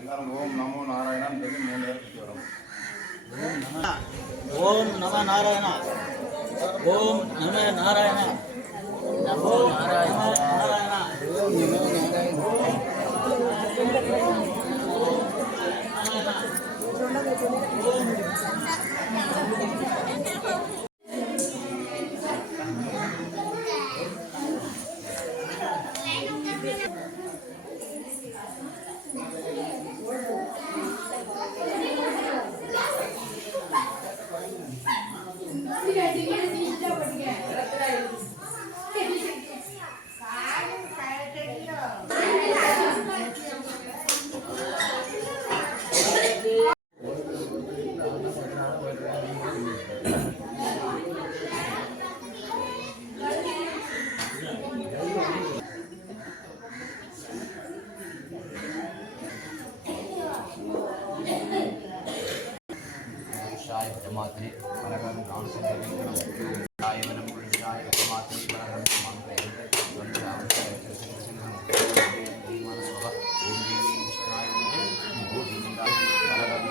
எல்லாரும் ஓம் நமோ நாராயணான்னு சொல்லி 3 நேரத்துக்கு வரும். ஓம் நம நாராயண, ஓம் நம நாராயண, நமோ நாராயண நாராயண, ஓம் நமோ मातृ परगम नाम से आयवनम पुरुषाय मातृ परगम मंत्र वंशाम दीवान स्वः ओम देवी विष्णाय नमः ओम दीनदा परगम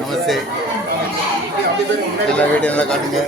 நமஸ்தே. எல்லா வீடியோ நல்லா காட்டுங்க.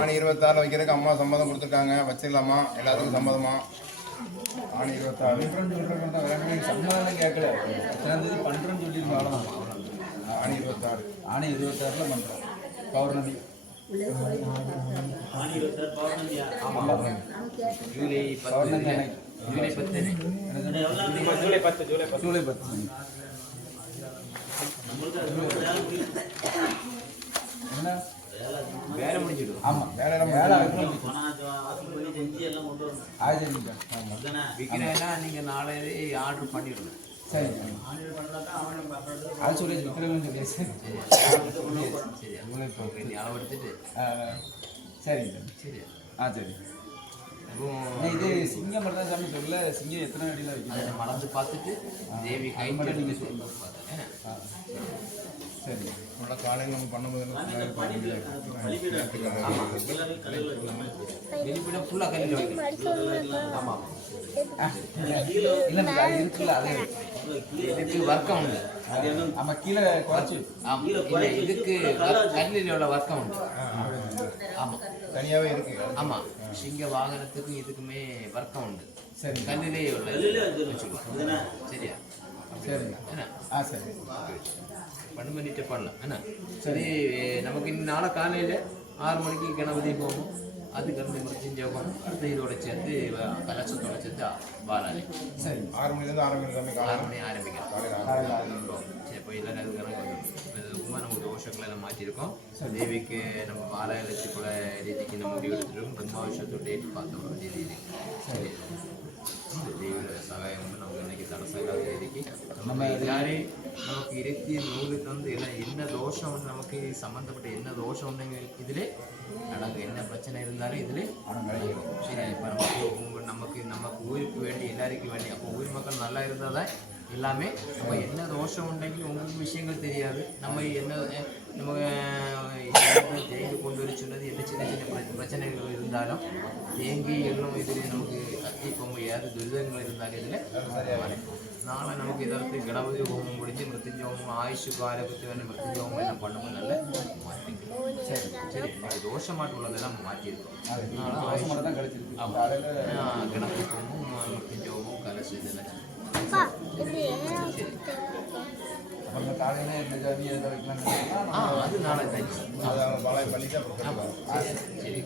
ஆணி 26 வைக்கிறதுக்கு அம்மா சம்மதம் கொடுத்துருக்காங்க. வச்சிடலாமா? எல்லாத்துக்கும் சம்மதமா? ஆணி 26 சம்மதம் கேட்கல. எத்தனாம் தேதி பண்ணுறோன்னு சொல்லியிருக்காங்க. ஆணி 26 ஆணி 26 பண்ணுறோம். பௌர்ணமி ஆணி 26 பௌர்ணமியா? ஆமாம், ஜூலை 10 பௌர்ணமி. ஜூலை 10 ஜூலை 10 என்ன வேலை முடிஞ்சிடும். ஆமாம் வேலை நம்ம ஆயிடுங்க. விற்கிறேன்னா நீங்கள் நாளையிலே ஆர்டர் பண்ணிவிடுங்க. சரி அது சொல்லி விற்கிறேன்னு சொல்லி சரி ஓகே, நீ அளவு எடுத்துட்டு சரிங்க சரி. சரி. அப்போ இது சிங்கம் மட்டும் தான் சாமி சொல்ல, சிங்கம் எத்தனை அடியில் அதை வைக்கணும்? நம்ம அளந்து பார்த்துட்டு தேவி கை மட்டும் நீங்கள் நீங்கள் சொல்லி பார்த்தேன். சரி நல்லா காலையில் நம்ம பண்ணும்போது வெளிப்படம் ஃபுல்லாக கல்லில் வைக்கணும். ஆமாம் இல்லை அது இருக்குல்ல, அது இதுக்கு வர்க்கம் உண்டு. நம்ம கீழே குறைச்சி ஆமாம் இல்லை, இதுக்கு கல்லில் உள்ள வர்க்கம் உண்டு. ஆமாம் தனியாகவே இருக்கு. ஆமாம், சிங்க வாகனத்துக்கும் இதுக்குமே வர்க்கம் உண்டு. சரி கல்லிலே உள்ள வச்சுக்கலாம். சரியா? சரிங்க. என்ன சரி பண்ணிட்டு பண்ணலாம். என்ன சரி, நமக்கு நாளை காலையில் 6 மணிக்கு கணபதி போகும். அதுக்கடுத்து மிருத்யுஞ்சோகம், அடுத்து இதோட சேர்த்து கலசத்தோட சேர்த்து பாலாலி. சரி 6 மணிலேருந்து ஆரம்பிக்கிறது. 6 மணி ஆரம்பிக்கலாம். சரி, இப்போ எல்லாரும் அதுக்கான நம்ம தோஷங்களை எல்லாம் மாற்றிருக்கோம். தேவிக்கு நம்ம பாலாயலத்துக்குள்ள ரீதிக்கு நம்ம முடிவு எடுத்துருக்கோம். பிரம்மாவிஷத்தோட டேட் பார்த்தோம். சரி, தேவியோட சகாயம் வந்து நமக்கு இன்னைக்கு தடசகாத ரீதிக்கு நம்ம எல்லாரையும் நமக்கு இருத்தி நூறு தந்து எல்லாம் என்ன தோஷம் வந்து நமக்கு சம்மந்தப்பட்ட என்ன தோஷம் உண்டுங்க இதிலே நமக்கு என்ன பிரச்சனை இருந்தாலும் இதிலே சரி. இப்போ நமக்கு ஊருக்கு வேண்டி எல்லாருக்கும் வேண்டி அப்போ ஊர் மக்கள் நல்லா இருந்தால் தான் எல்லாமே. நம்ம என்ன தோஷம் உണ്ടെങ്കിൽ உங்களுக்கு விஷயங்கள் தெரியாது. நம்ம என்ன நம்ம தேங்கி கொண்டு வர சொன்னது என்ன சின்ன சின்ன பிரச்சனைகள் இருந்தாலும் தேங்கி எல்லாம் இதில் நமக்கு கத்தி போக முடியாது. துரிதங்கள் இருந்தாலும் இதில் நாளை நமக்கு இதற்கு கணபதி ஹோமம் முடிஞ்சு மிருத்யுஞ்ச ஹோமம் ஆயுஷுக்கு ஆரோக்கியத்தை வேணும் மிருத்யுஞ்ச ஹோமம் எல்லாம் பண்ணும்போது நல்ல மாற்றிக்கலாம். சரி சரி, எனக்கு தோஷமாட்டு உள்ளதெல்லாம் மாற்றிருக்கோம். அதனால ஆயுஷ் தான் கிடைச்சிருக்கு. கணபதி ஹோமம் மிருத்யுஞ்ச ஹோமம் கலசு இதெல்லாம் அப்புறம் காலையில் இந்த ஜாதி எதை வைக்கலாம்? அது நாளை தான். அதை அவங்க பாலாய் பண்ணிட்டு அப்புறம் சரி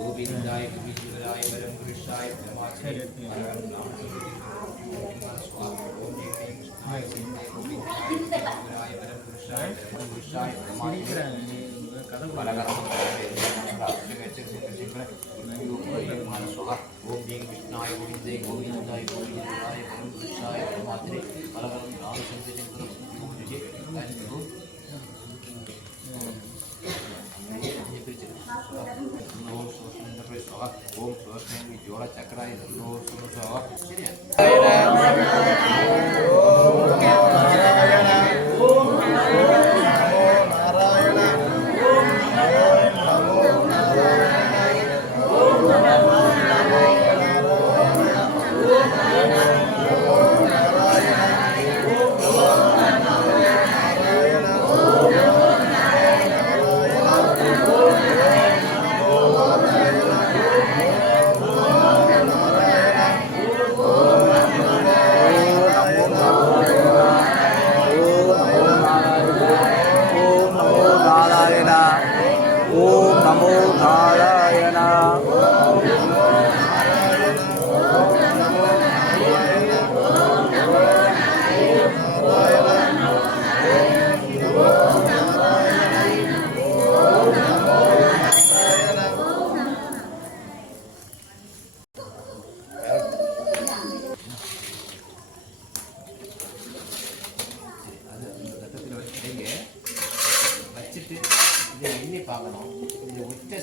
गोविंदाय गोविंदाय वरम पुरुषाय ब्रह्माचर्य ओम स्वस्ति जोड़ा चक्राय नो सुनो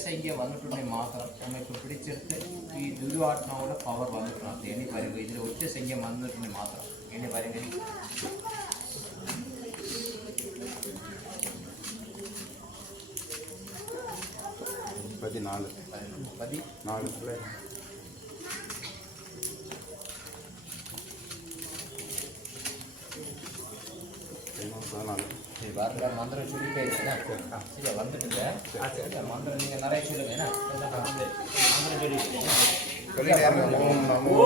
సంఖ్య వన్నట్టుండే మాత్రం మనకు పిడిచెడితే ఈ దుర్వాటన పవర్ వన్నట్టు ఎన్ని పరిగె ఇది వచ్చే సంఖ్య వన్నట్టుండే మాత్రం ఎన్ని పరిగె 14 4 மந்திரம் சொல்லிட்டே இருக்கேன் சரியா வந்துட்டுங்க மந்திரம் நீங்கள் நிறைய சொல்லுங்க என்ன மந்திரம் சொல்லிட்டீங்க ஓம் நமோ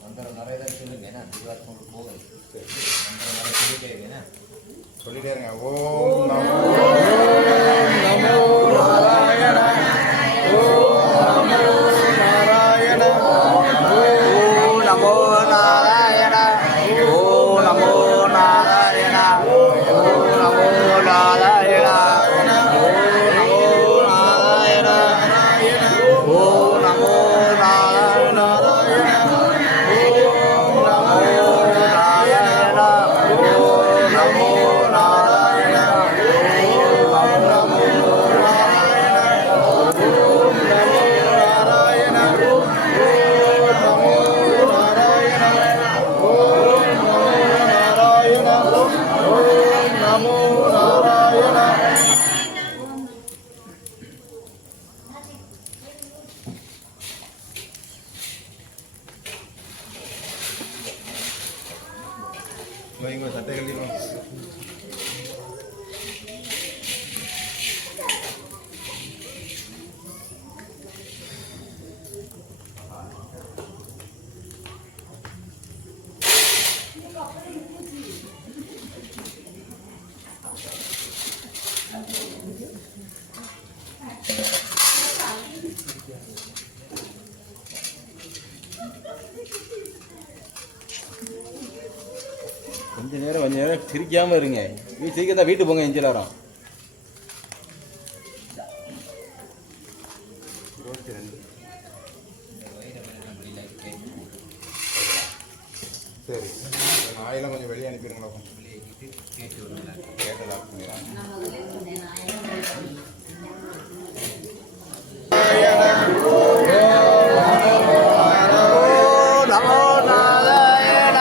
மந்திரம் நிறைய தான் சொல்லுங்க ஏன்னா திருவாரூர் போகுது மந்திரம் நிறைய சொல்லிட்டே இருக்கேன் சொல்லிட்டே இருங்க ஓம் நமோ வைங்க சட்டை கட்டிடுவோம் கொஞ்ச நேரம் சிரிக்காமல் இருங்க சிரிக்க தான் வீட்டு போங்க எஞ்சில் வரோம் 22 சரி ஆயிலாம் கொஞ்சம் வெளியே அனுப்பிடுங்களா கேட்டு லாக் பண்ணிடுறேன் நமோ நாராயண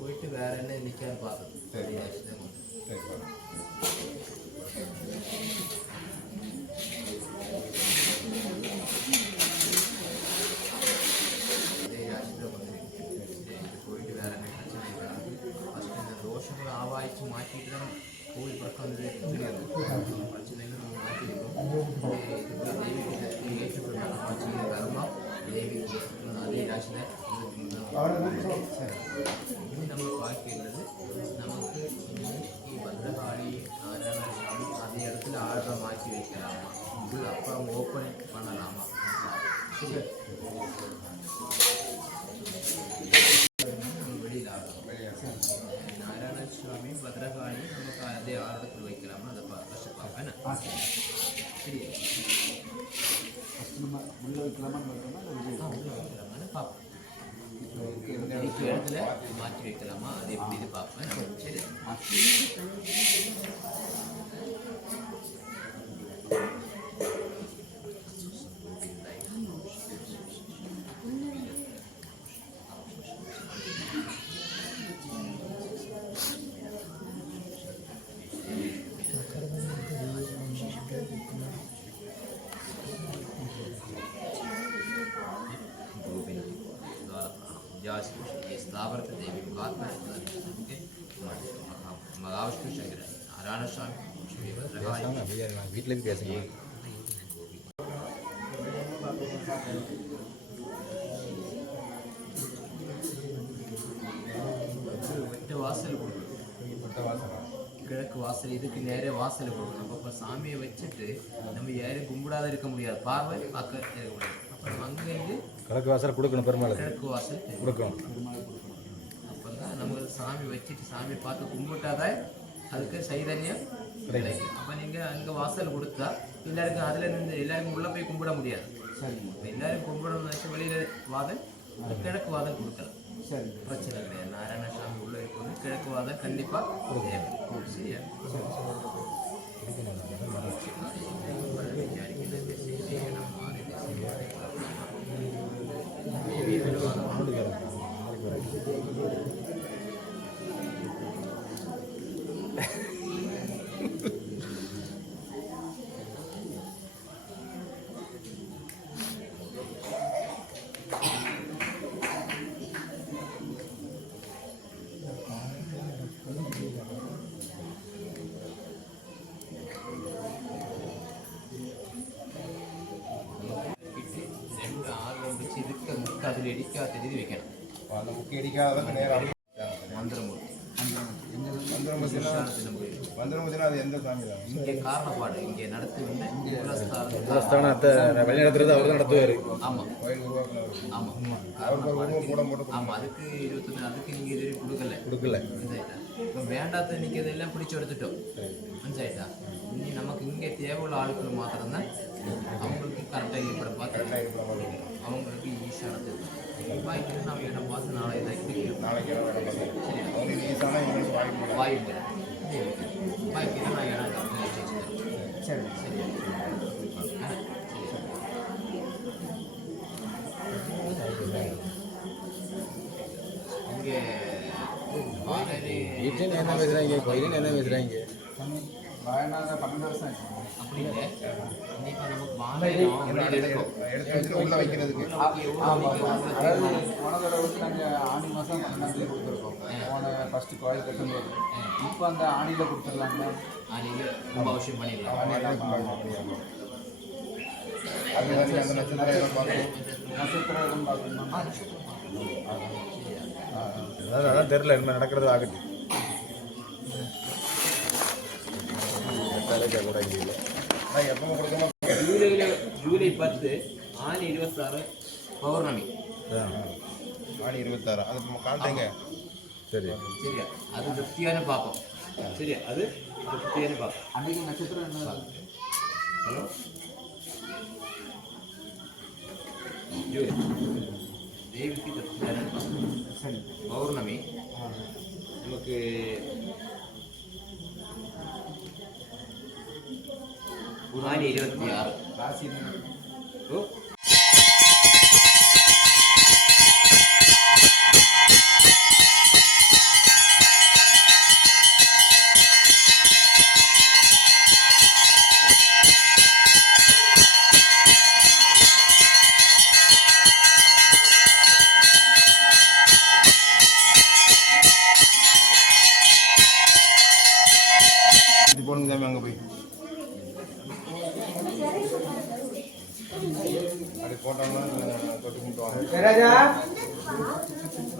போயிட்டு வேற என்ன நிற்கான்னு பார்க்கணும். சரி சரி போயிட்டு வேற என்ன பிரச்சனை வராது. ஃபஸ்ட்டு இந்த தோஷங்களை ஆவாய்ச்சி மாற்றிட்டு தான் கோவில் பக்கம் வந்து பிரச்சனைகள் நம்ம மாற்றிருக்கோம். ஏற்றுக்கொள்ள கர்மா தேவி அதே ராசியில் இனி நம்ம பார்க்கிறது நமக்கு பத்ரகாளி நாராயணசாமி அதே இடத்துல ஆர்டரை மாற்றி வைக்கலாமா, இது அப்புறம் ஓப்பன் பண்ணலாமா? சரி, வெளியில் ஆகலாம். நாராயணசாமி பத்ரகாளி நமக்கு அதே ஆர்டத்தில் வைக்கலாமா, அதை ஃபஸ்ட்டு பார்ப்பேன். சரி, நம்ம உள்ள வைக்கலாமான்னு உள்ள வைக்கலாமான்னு பார்ப்பேன். இடத்துல மாற்றி வைக்கலாமா, அது எப்படி இது பார்ப்பேன். சரி, स्थावरत देवी महाविष्णु शंकर नारायण स्वामी வீட்டில் போய் பேசுங்க. வாசல் கிழக்கு வாசல், இதுக்கு நேரே வாசல் கொடுக்கணும். அப்போ சாமியை வச்சுட்டு நம்ம யாரும் கும்பிடாத இருக்க முடியாது, பார்வை பார்க்க இருக்க முடியாது. அப்போ நம்ம அங்கேருந்து கிழக்கு வாசல் கொடுக்கணும், பெருமாள் கிழக்கு வாசல் கொடுக்கணும். அப்போ தான் நம்ம சாமி வச்சுட்டு சாமியை பார்த்து கும்பிட்டாதான் அதுக்கு சைதன்யம் கிடைக்கும். அப்போ நீங்கள் அங்கே வாசல் கொடுத்தா எல்லாருக்கும் அதில் இருந்து எல்லாருக்கும் உள்ளே போய் கும்பிட முடியாது. சரி, எல்லாரும் கும்பிடணும்னு வெளியில் வாதல் கிழக்கு வாதல் கொடுக்கலாம். சரி, பிரச்சனை கிடையாது. நாராயணசாமி உள்ள இருக்கணும், கிழக்கு வாதம் கண்டிப்பாக தேவை. சரியா? அதில் இடிக்காத எழுதி வைக்கணும். அந்த முக்கிய அடிக்காத நேரம் மந்திரம் மந்திரம் அது எந்த சாமி தான்? இங்கே காரணப்பாடு இங்கே நடத்தி வந்து மூலஸ்தானத்தை வழி நடத்துறது அவர் தான் நடத்துவார். ஆமாம், கோயில் உருவாக்குனவர். ஆமாம், ஆமாம். அதுக்கு 21 அதுக்கு நீங்கள் இது கொடுக்கல. இப்போ வேண்டாத இன்னைக்கு இதெல்லாம் பிடிச்சி எடுத்துட்டோம். மனசாயிட்டா இனி நமக்கு இங்கே தேவையுள்ள ஆட்கள் மாத்திரம்தான் அவங்களுக்கு கரெக்டாக ஏற்பட பார்த்து அவங்களுக்கு ஈஸியானது. பாய்க்கு நம்ம இடம் பார்த்து நாளைக்கு வாய்ப்பு பாய்க்கு நான் இடம் சரி, சரி. இங்கே வீட்டில் என்ன பேசுகிறாங்க, கோயிலில் என்ன பேசுகிறாங்க? வாயனால 12 வருஷம் ஆச்சு. அப்படி இல்லை, இப்போ நமக்கு வாழையிடம் உள்ள வைக்கிறதுக்கு அதாவது போன தடவை வந்து நாங்கள் ஆணி மாதம் 12 கொடுத்துருக்கோம். போன ஃபஸ்ட்டு கோயில் கட்டும்போது இப்போ அந்த ஆணியில் கொடுத்துடலாங்களா? ஆணியில் ரொம்ப அவசியம் பண்ணிடலாம். அந்த நட்சத்திரம் நட்சத்திரம் பார்க்கணுமா? அதான் தெரியல, என்ன நடக்கிறது ஆகட்டும். கூட இல்லை எப்போ கொடுக்கணும்? ஜூலை 10 ஆணி 26 பௌர்ணமி. ஆணி 26 அது காண்டைங்க. சரி, சரியா? அது திருப்தியான பார்ப்போம். சரியா? அது திருப்தியான பார்ப்போம். அன்றைக்கி நட்சத்திரம் என்ன? ஹலோ, ஜூலை தேவிக்கு திருப்தியான பார்ப்போம். சரி, பௌர்ணமி நமக்கு ஆணி 26 ராசி இது போடுங்க சாமி அங்கே போய் அப்படி போட்டோம்னா தொட்டு கும்பிட்டுவாங்க. ராஜா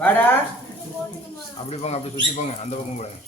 வாடா அப்படி போங்க, அப்படி சுற்றி போங்க, அந்த பக்கம் போடுங்க.